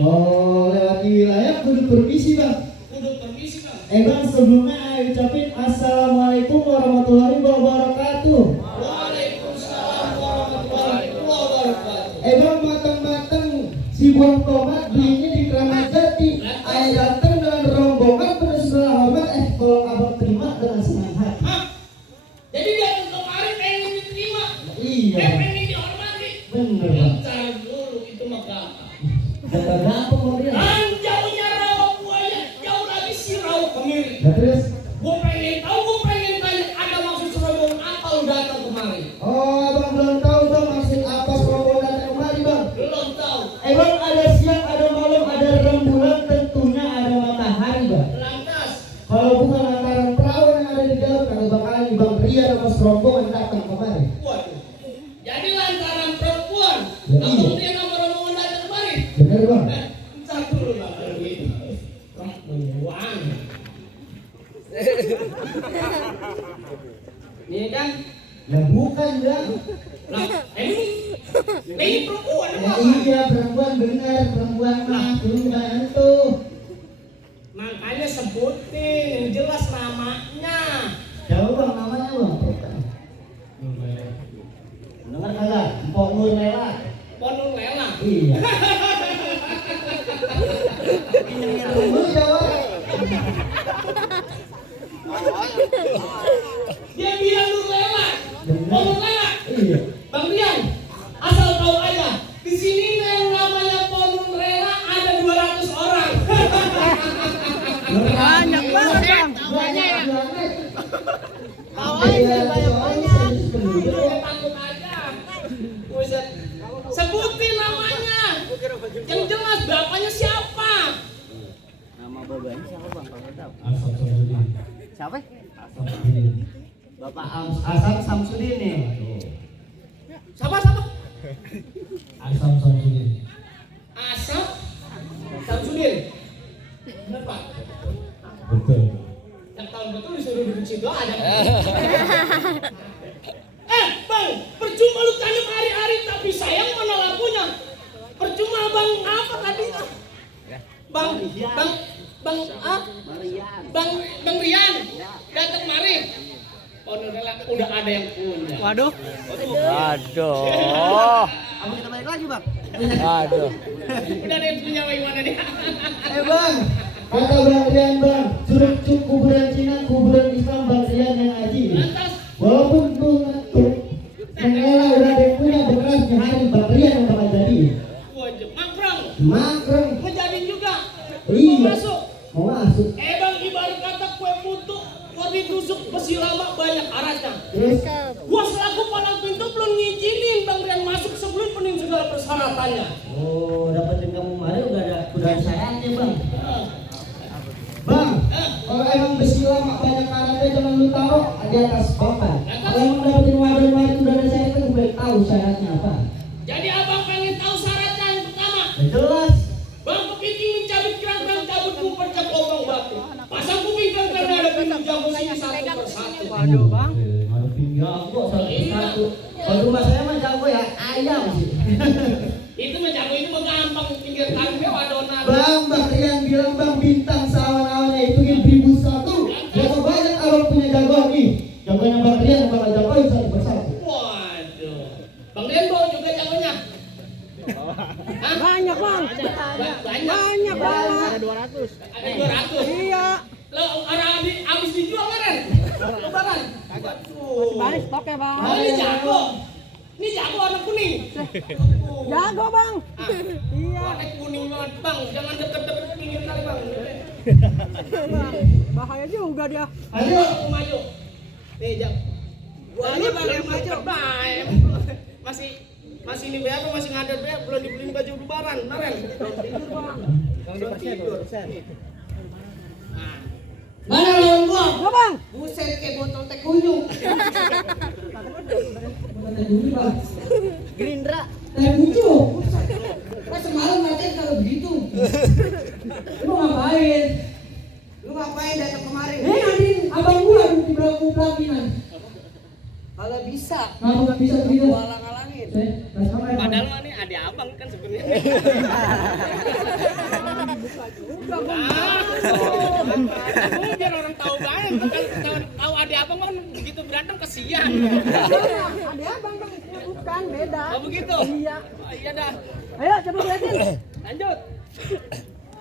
Oh, lewat wilayah kudu permisi bang. Bang, sebelumnya ayo ucapin assalamualaikum warahmatullahi wabarakatuh. Waalaikumsalam warahmatullahi wabarakatuh. Bang, matang-matang si buah tomat belinya di Kramat Jati. Ayo datang dengan rombongan penuh segala hormat. Kalau abang terima dengan senang hati. Hah? Jadi datang kemarin pengen diterima? Iya. Pengen dihormati? Bener bang. Bentar dulu, itu mah gampang. Gampang mobil. Jauhnya rawa buaya, jauh lagi si rawa kemiri. Nah terus? Gue pengen tanya ada maksud serobong apa lu datang kemari? Oh, abang belum tahu bang maksud apa serobong datang kemari bang. Belum tahu. Bang, ada siang, ada malam, ada rembulan, tentunya ada matahari bang. Lantas, Kalau bukan lantaran perahu yang ada di dalam, kagak bakalan Bang Ria sama serombongan datang kemari. waduh. Jadi lantaran perempuan, Ya, kamu iya. dia nama rombongan datang kemari? Bener bang? Bentar dulu lah kalau gitu. Perempuan. Ini kan? Ya bukan bang. Lah, ini perempuan Ya, apa? iya perempuan bener, perempuan mah bukan itu. Makanya sebutin yang jelas namanya. Jauh bang namanya bang. Dengar kagak? Empok Nur Lela. Ponung Lela. Iya. Lu jawab. Dia bilang Nur Lela. Bener. Ponung Lela. Iya. Bang Rian, asal tahu aja, di sini yang namanya Ponung Lela ada 200 orang. Banyak banget bang. Banyak banget. Awalnya banyak-banyak. Gue takut aja. Buset. Sebutin namanya. Yang jelas bapaknya siapa? Nama babanya siapa bang? Kalau tahu. Asam Samsudin. Siapa? Bapak Asam Samsudin nih. Siapa? Asam Samsudin. Asap Samsudin. Benar Pak? Betul. Yang tahun betul disuruh duduk situ ada. Bang, percuma lu tanya hari-hari tapi sayang mana lampunya. Percuma bang apa tadi? Bang Rian datang mari. Oh, udah ada yang punya. Waduh. Aduh. Apa kita balik lagi bang? Aduh. Udah ada yang punya bagaimana nih? Bang, kata Bang Rian bang, suruh kuburan Cina, kuburan Islam Bang Rian yang haji. Lantas, Walaupun tuh yang Ella udah ada yang punya beras hari Bang Rian yang bakal jadi. wajib makrang. Makreng. Ngejadiin juga. Iya. Mau masuk. Mau masuk. Bang ibarat kata kue putu, kue ditusuk besi lama banyak aratnya. Terus Gua selaku palang pintu belum ngizinin Bang Rian masuk sebelum penuhi segala persyaratannya. oh dapetin kamu kemarin udah ada syaratnya bang. Bang, kalau emang besi lama banyak karatnya jangan lu taruh di atas papan. Kalau emang dapetin wadah udah ada syaratnya gue Aku satu. Kalau rumah saya mah jago ya ayam sih. Itu mah jago ini mah gampang pinggir tangga adonan. Bang Rian bilang bang bintang sawan-awannya itu 1001. Berapa banyak abang punya jagoan nih? Jagoannya Bang Rian bakal jagoin satu persatu. Waduh. Bang Rembo juga jagonya. Hah? Banyak bang. Banyak. Banyak. Ada 200. Ada 200. Iya. Lo orang habis dijual kemarin. Lebaran. Balik stok ya bang. Oh, ini jago. Ini jago warna kuning. Jago bang. Iya. Warna kuning banget, Bang. Jangan deket-deket pinggir kali, Bang. Bahaya juga dia. Ayo. Aku maju. Nih, Jam. Gua aja Bang yang maju. Baik. Masih ini berapa? Masih ngadet berapa? Belum dibeliin baju lebaran kemarin. Belum tidur, Bang. Belum tidur. Nah. Mana lawan gua? Gua bang. Buset kayak botol teh kunyung. Teh dulu bang. Gerindra. Teh pucuk. Pas semalam latihan kalau begitu. Lu ngapain? Lu ngapain datang kemarin? Nanti abang gua di belakang pelakinan. Kalau bisa. Kamu nggak bisa begitu. Gua alang-alangin. Padahal mah nih adik abang kan sebenarnya. Biar orang tahu banget kan tahu adik abang kan begitu berantem kesian. Ada abang bang, bukan beda. Oh begitu? Iya. Oh, iya dah. Ayo coba liatin. Lanjut.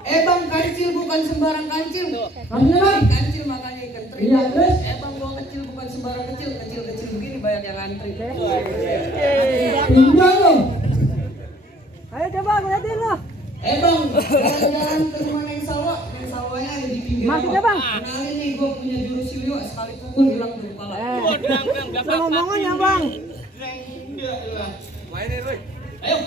Bang, kancil bukan sembarang kancil. Maksudnya bang? Kancil makanya ikan teri. Iya terus? Bang, gua kecil bukan sembarang kecil. Kecil-kecil begini banyak yang antri. Tinggal lo. Ayo coba gue liatin lo. Bang, jalan-jalan ke rumah Neng Salwa. Neng Salwanya ada di pinggir. Maksudnya bang? Kenalin nih, gua punya jurus Yuyo sekali pukul hilang tuh kepala. Oh, drang, enggak Suruh ngomongannya bang. Mainin, Boy. Ayo.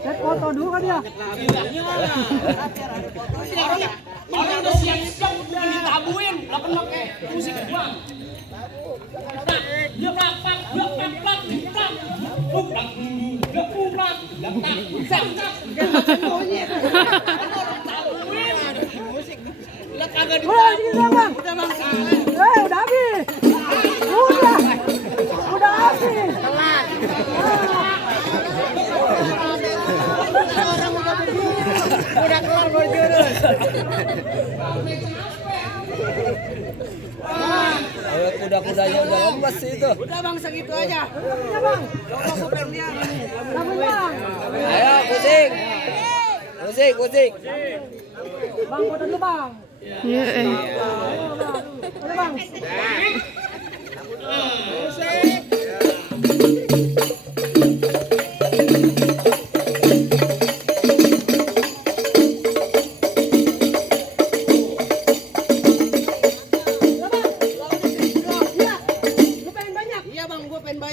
Lihat foto dulu kan dia. Orang udah siap-siap udah ditabuin, lah kan pakai musik gua. Dia plak, lah kagak Udah gini bang. Udah habis. Udah habis. Telat. udah kelar berjurus. Kuda-kudanya udah lemes itu. Udah bang, segitu aja. Iya bang. Kamu bang. Ayo pusing. Pusing. Bang foto dulu bang. Iya. Ayo bang. Udah bang.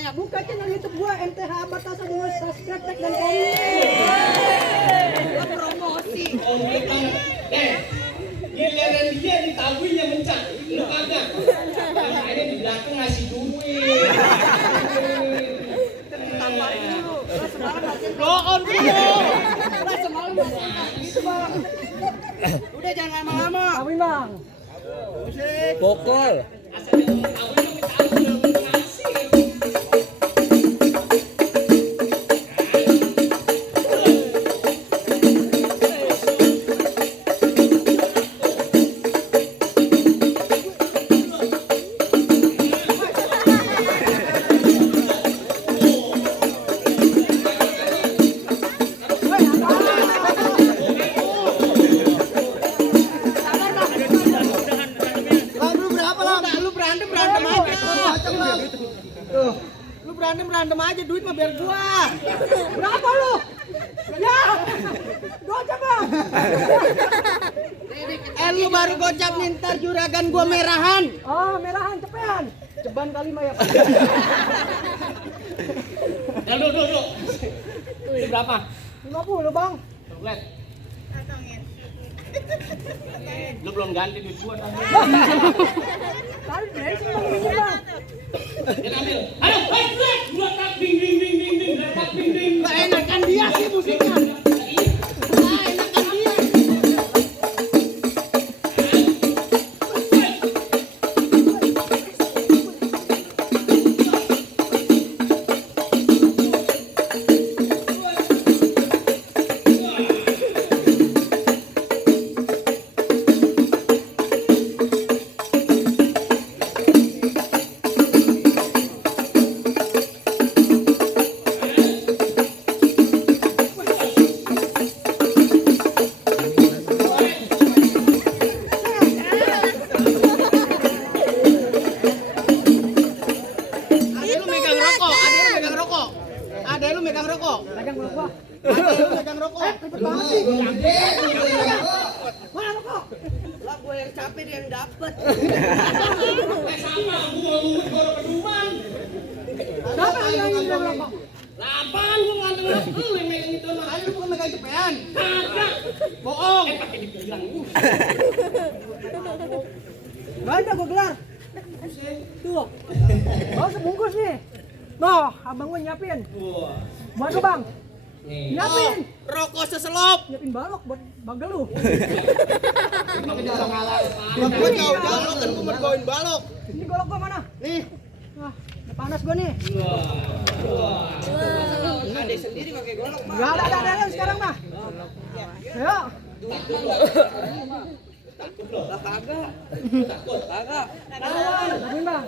Buka channel YouTube gua MTH Batasan dengan subscribe, like, dan komen. Promosi. Giliran dia ditabuinya mencak, lu kagak. Makanya di belakang ngasih duit. Doon dulu. Udah jangan lama-lama. Kawin bang. Pukul. Asal dia mau tabuin lu tabu lu ngasih. Berantem aja, duit mah biar gua. Berapa lu? Ya. Gocap bang. Lu baru gocap nih, ntar juragan gua merahan. Oh merahan cepetan. Ceban kali mah ya. Dulu. Ini berapa? 50 bang. Lihat. Lu belum ganti duit gua tadi. Tadi bensin bang ini bang. Dia ambil. Ayo, lihat. Gua tak ding. Tak ding. Gak enakan dia sih musiknya. Enakan dia. Lu megang rokok. Ribet banget sih. Belum gede, belum gede. Mana rokok? Lah gue yang capek dia yang dapet. Sama, gua mau ngurus keduman. Siapa yang ngirim rokok? Lapan gua nganteng lu yang megang itu mah. Ayo lu bukan megang cepean. Kagak. Bohong. Pakai dibilang lu. Gak ada gue gelar. Tuh. Oh sebungkus nih. Noh, abang gue nyiapin. Buat lu bang. Nyiapin. Rokok seselop. Nyiapin balok buat bagel lu. Buat gue jauh-jauh lo kan gue mau bawain balok. Ini golok gue mana? Nih. Nah, udah panas gue nih. Ada sendiri pakai golok, Pak. Gak ada sekarang mah. Ayo. Lah kagak. Kagak. Nyiapin bang.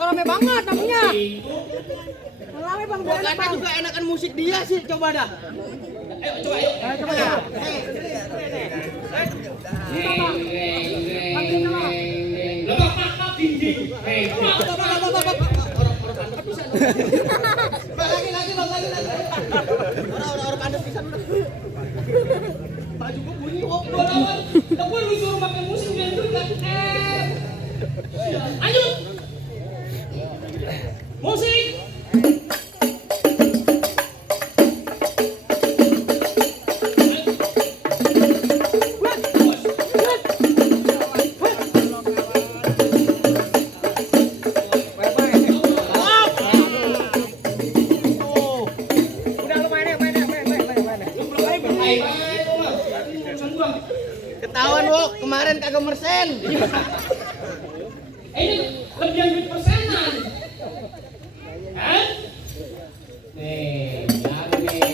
Rame banget namanya. Rame bang, biar enak Kata bang. juga enakan musik dia sih, coba dah. Ayo coba ya. Ini bang. Pakai nama. Lebak pak dinding. Lagi. Orang panas pisan udah. Baju gua bunyi kok. Gua lawan. Lah gua lu suruh pakai musik dia itu enggak. Lanjut. Musik. Ketahuan lu kemarin kagak mersen. Ini lebihan duit persenan. Hah? Nih, baru nih.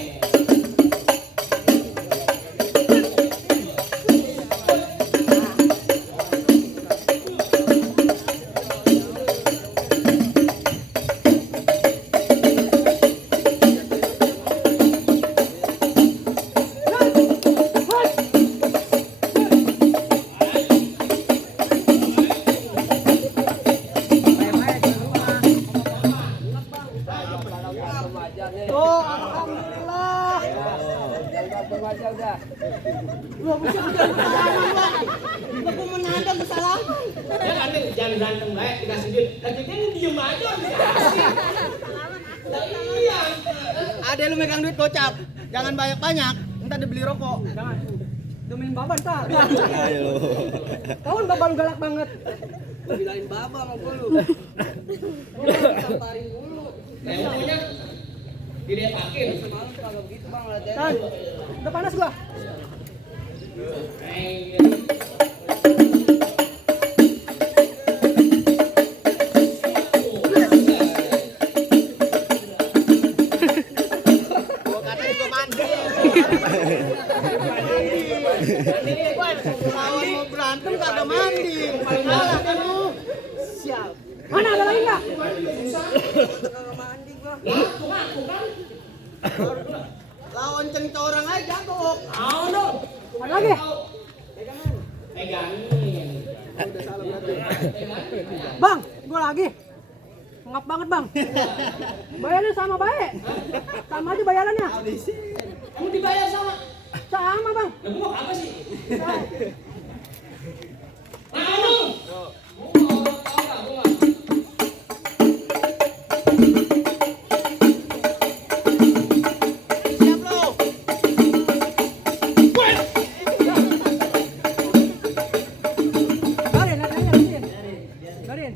Oh, alhamdulillah. Lu bisa bikin kesalahan bang. Aku menandang kesalahan. Ya kan jangan berantem baik dikasih duit. Lagi kan diem aja dikasih. Lah iya. Ada lu megang duit gocap. Jangan banyak-banyak, entar dibeli rokok. Jangan. Domain baban tak. Tahun baban lu galak banget. Gua bilangin baba sama gua lu. Tamparin dulu. Yang punya didepakin. Semalam kalau begitu Bang lihat Tan, udah panas gua. gua kata juga mandi. Lawan mau berantem kagak mandi. Kalah kan lu. Siap. Mana ada lagi enggak? Kagak mandi gua. Lawan cencorang aja jago. Ada lagi? Pegangin. Bang, gua lagi. Ngap banget bang. Bayarnya sama baik. Sama aja bayarannya. Kamu dibayar sama. Sama bang. Lah gua apa sih? Sama. Anu. Siap lu. Garin.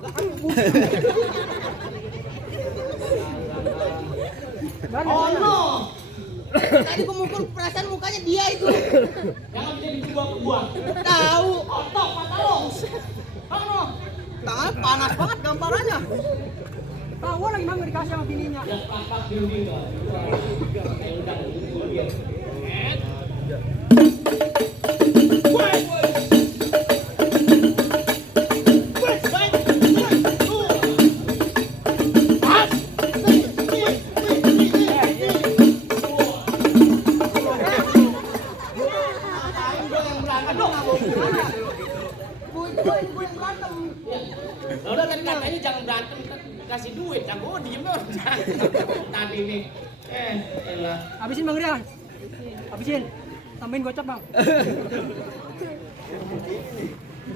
Oh no. Tadi gua mukul perasaan mukanya dia itu. Jangan bisa dibuang-buang. Tahu. Otak mata lo. Anu. Tangan panas banget gambarannya. Tahu lagi mang dikasih sama bininya. Ya pak building kok. Udah kan katanya jangan berantem, kasih duit, jago diem dong. Tadi nih, elah. Habisin Bang Rian. Habisin. Tambahin gocap Bang.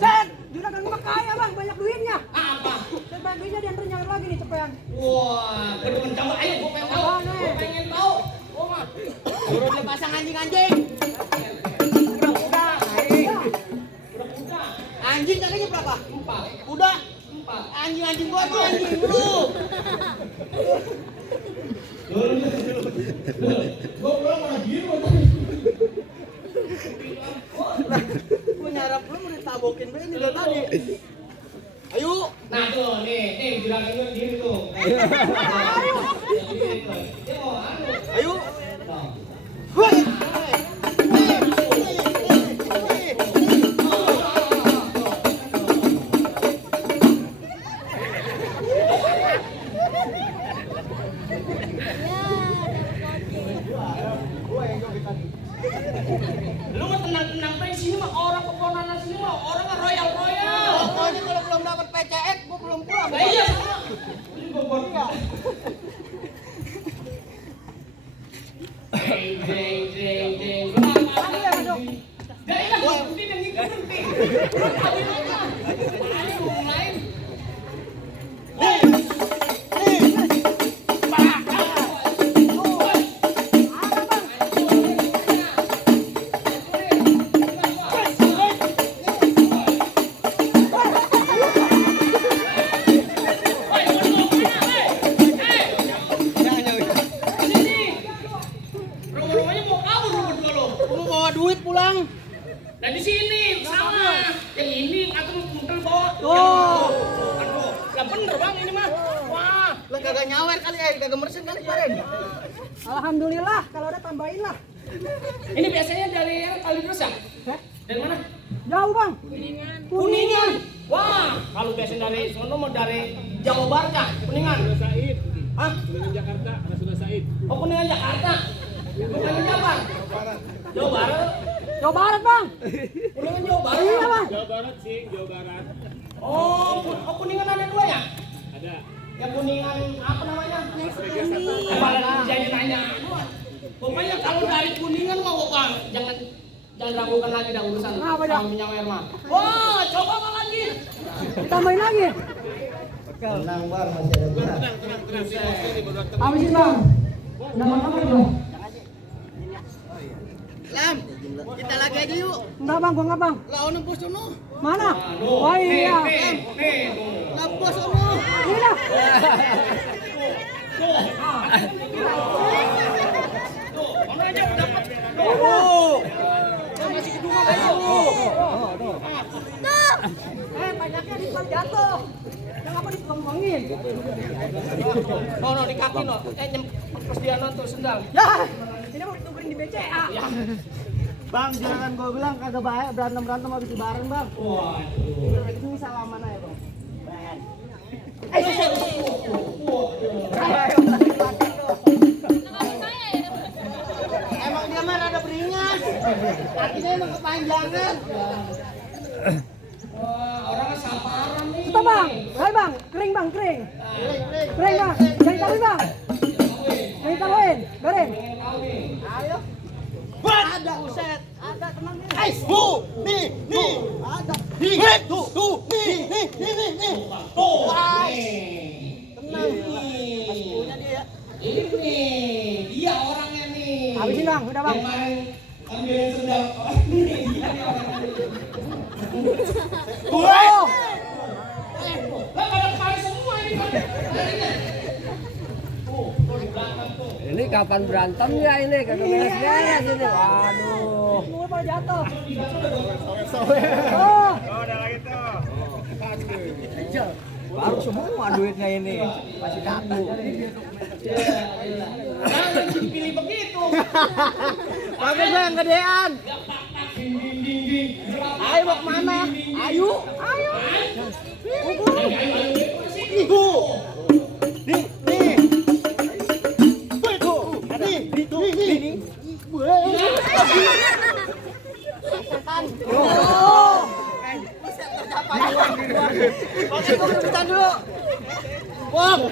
Set, juragan gua kaya Bang, banyak duitnya. Apa? Set banyak duitnya diantar nyawer lagi nih cepetan. Wah, bener coba ayo, gua pengen tahu. Gua pengen tahu. Oh mah, suruh dia pasang anjing-anjing. Kuda-kuda, kuda-kuda. Anjing harganya berapa? 4. Kuda. 4. Anjing gua tuh anjing lu. Gua pulang mana biru. Gua nyarap lu mau ditabokin be ini dari tadi. Ayo. Nah tuh, nih juragan lu diri tuh. Ayo. Lu mah tenang-tenang pe sini mah orang keponakan sini mah orang royal. Pokoknya kalau belum dapat PCX gua belum pulang. Lah iya sama. Jeng. Dari lah gua udah ngikutin nih. Main. Rumah-rumahnya mau kabur lu berdua lo. Gua bawa duit pulang. Dan di sini sama. Yang ini atau muntel bawa. Tuh. Aduh, lah bener Bang ini mah. Wah, Lu kagak nyawer kali kagak meresin kali kemarin. Alhamdulillah kalau ada tambahin lah. ini biasanya dari kali terus ya? Hah? Dari mana? Jauh Bang. Kuningan. Wah, kalau biasanya dari sono mau dari Jawa Barat kah? Kuningan. Said. Hah? Kuningan Jakarta, Rasulullah Said. Oh, Kuningan Jakarta. Kuningan Jawa Barat. Jawa Barat. Jawa Barat Bang. Kuningan Jawa Barat. Iya Bang. Jawa Barat. Oh, Kuningan ada 2 ya? Ada. Yang Kuningan apa namanya? Malah jadi nanya. Pokoknya kalau dari Kuningan mau Bang, jangan ragukan lagi dah urusan Apa dah? sama menyawer mah. Wah, coba Bang lagi. Ditambahin lagi. Tenang Bang, masih ada gerak. Habisin Bang. Nama-nama dong. Lam, kita lagi aja yuk. Enggak Bang, gua enggak Bang. Lawan bos sono. Mana? Aduh, Oh iya. nih. Lah bos sono. Ini dah. Tuh, mana aja udah dapat. Oh. Masih kedua ayo. Banyaknya di depan jatuh. Yang apa dituang-tuangin? No, di kaki no. Pas dia nonton sendal. Ya, ini mau ditukerin di BCA. Ya. Bang, jangan gua bilang kagak bahaya berantem habis lebaran, Bang. Waduh. Ini salaman aja, Bang. Emang dia mah rada beringas. Kakinya emang kepanjangan. Wah, orangnya sabaran nih. Stop, Bang. Hai, Bang. Kering, Bang, kering. Kering, Bang. Jangan taruhin, Bang. Jangan taruhin. Garing. Ayo. Ada uset. Ada tenang nih. Nih. Ada. Tuh. Nih. Tuh. Tenang. Punya dia ya. Ini dia orangnya nih. Habisin, Bang. Udah, Bang. Yang main ambilin sendal. Ini dia nih orangnya. Oh. Lah pada kemarin semua ini kan. Tuh di belakang tuh. Ini kapan berantemnya ini? Kagak beres-beres ini. Waduh. Semua pada jatuh. Oh. Oh, ada lagi tuh. Baru semua duitnya ini. Masih kaku. Jangan dipilih begitu. Pakai gue yang gedean. Ayo mau kemana? Ayo. Ayo. Itu. Nih. Nih. Kita dulu. Wong,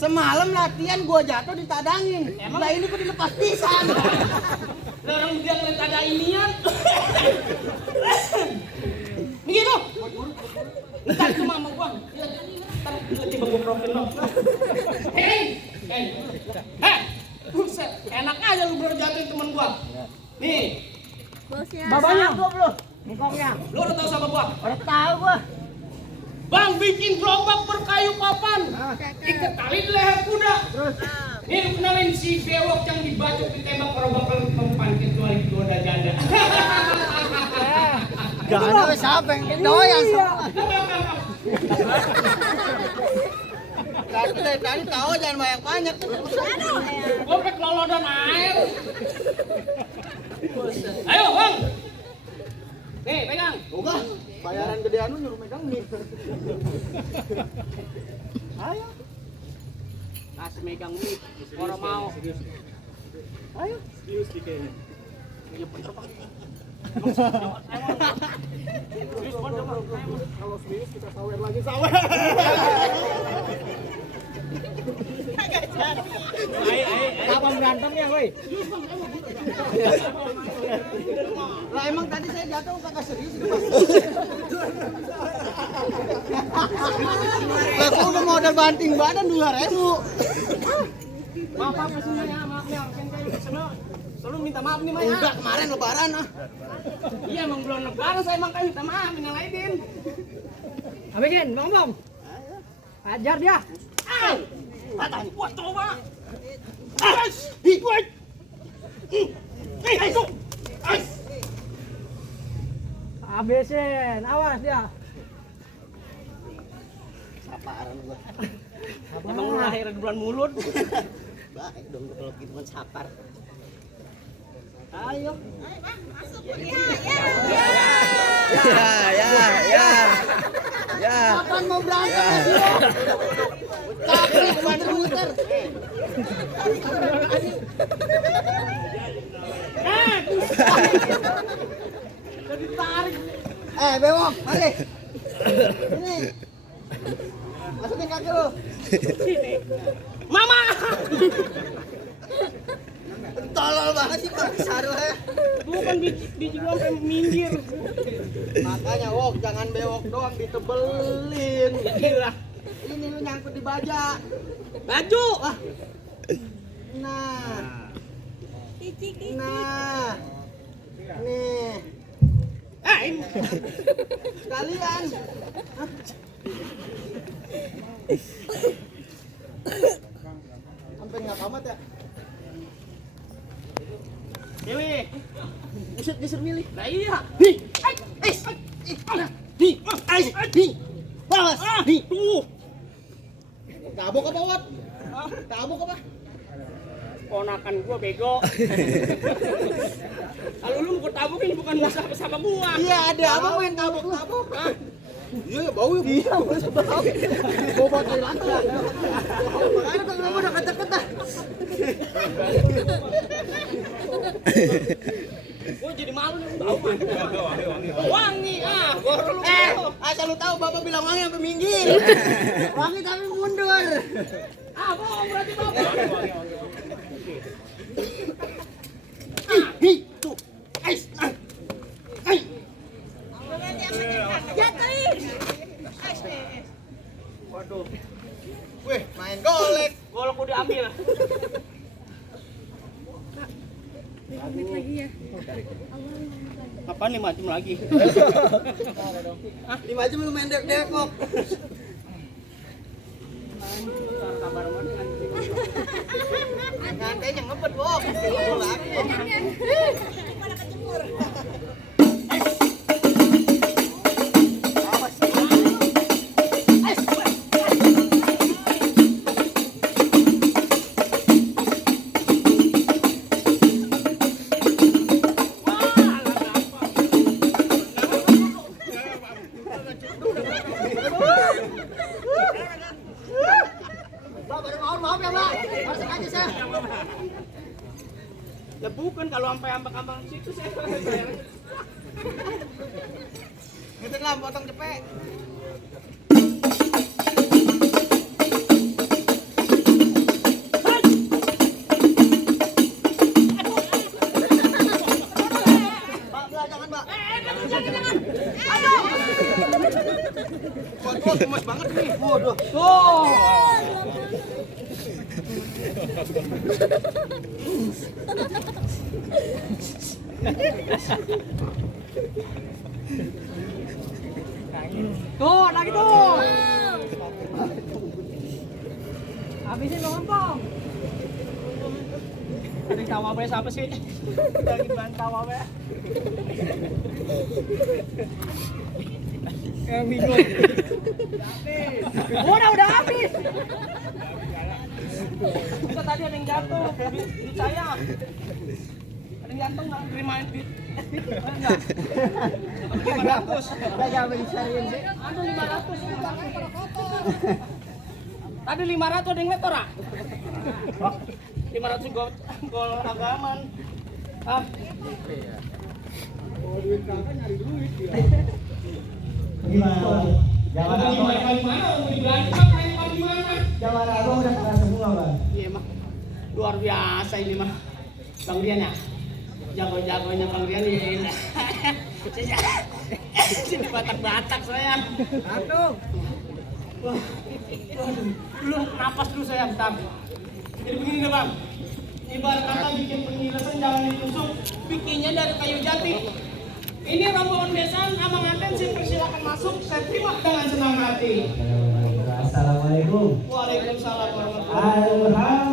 semalam latihan gua jatuh ditadangin. Lah ini kok dilepas pisan. Orang dia ngeliat ada inian. Begitu. Ntar ke mama gua. Ntar tiba gua profil lo. Hei. Buset, enak aja lu baru jatuhin temen gua. Nih, Babanya. Ngkongnya. lu udah tahu sama gua? Udah tahu gua. Bang bikin gerobak berkayu papan, ikat tali di leher kuda. Nih lu kenalin si bewok yang dibacok ditembak gerobak papan kecuali goda janda. Jangan siapa yang doyan semua. Dari tadi tahu jangan banyak-banyak. Gua pek lolodan air. Ayo bang. Nih pegang. Udah, bayaran gedean lu nyuruh megang nih. Ayo. Kasih megang nih. Orang mau. Ayo. Serius nih kayaknya. Ya bener pak. Kalau serius kita sawer lagi sawer. Kapan berantemnya, woi? Lah emang tadi saya jatuh kagak serius itu, Mas. Lah kok udah modal banting badan 2.000. Maaf semuanya, maaf nih harusnya kayak selalu minta maaf nih Maya. Udah kemarin lebaran ah. Iya emang belum lebaran saya emang kayak minta maaf minal aidin. Abikin, bong. Ajar dia. Ah, patah buat coba. Buat. Ayo. Habisin, awas dia. Saparan gua. Emang lu lahir di bulan mulut. Baik dong kalau gitu kan sapar. Ayo. Ya. Kapan mau berangkat dia? Tapi muter-muter. Jadi tarik. Bewok, mari. Ini. Masukin kaki lu. Mama. Tolol banget sih Pak Sarul ya. Bukan biji gua sampai minggir. Makanya Wok, jangan bewok doang ditebelin. Gila. Ini lu nyangkut di baja. Baju. Wah. Nah. Nah. Nih. Ini. Sekalian. Sampai nggak kamat ya? Milih. Buset geser milih. Nah iya. Balas. Tuh. Tabok apa Wat? Tabok apa? Ponakan gua bego. Kalau lu mau tabukin bukan masalah sama gua. Iya ada apa main tabok-tabok? Iya ya bau ya. Iya bau. Bau batu lantai. Makanya kalau udah kata-kata. Gua jadi malu nih bau. Wangi baru lu. Asal lu tahu bapak bilang wangi sampai minggir. Wangi tapi mundur. Bohong berarti bapak. Itu. Waduh. Wih, main golek. Golok udah ambil. Apaan 5 jam lagi? 5 jam lu main dek-dekok. Kabar mana Ngantainya ngebet, Bok. Lagi. situ saya. Ngeten lah potong cepet. Pak, jangan, Pak. Jangan. Aduh. Waduh, gemes banget nih. Waduh. Tuh. Tuh, lagi tuh. Habisin dong, Pong. Ada yang tawa apa siapa sih? Lagi bahan tawa apa? Kayak bingung. Udah habis. Enggak, tadi ada yang jatuh. Duit saya. Ada yang jatuh nggak terimain duit. Enggak. 500. Udah jangan dicariin sih. Aduh 500. Tadi 500 ada yang lihat ora? 500 gol agaman. Ah, Gimana? Jangan mau abang, dimana mana? Mau diberantem main di mana? jangan abang udah kena semua bang. Iya mah. Luar biasa ini mah. Bang Rian ya. Jago-jagonya Bang Rian ini. Sini batak-batak saya. Aduh. Wah, belum napas dulu saya bentar. Jadi begini deh bang, ibarat kata bikin pengilasan jangan ditusuk, bikinnya dari kayu jati. Ini rombongan besan Abang Aten, saya persilakan masuk, saya terima dengan senang hati. Assalamualaikum. Waalaikumsalam warahmatullahi wabarakatuh. Alhamdulillah.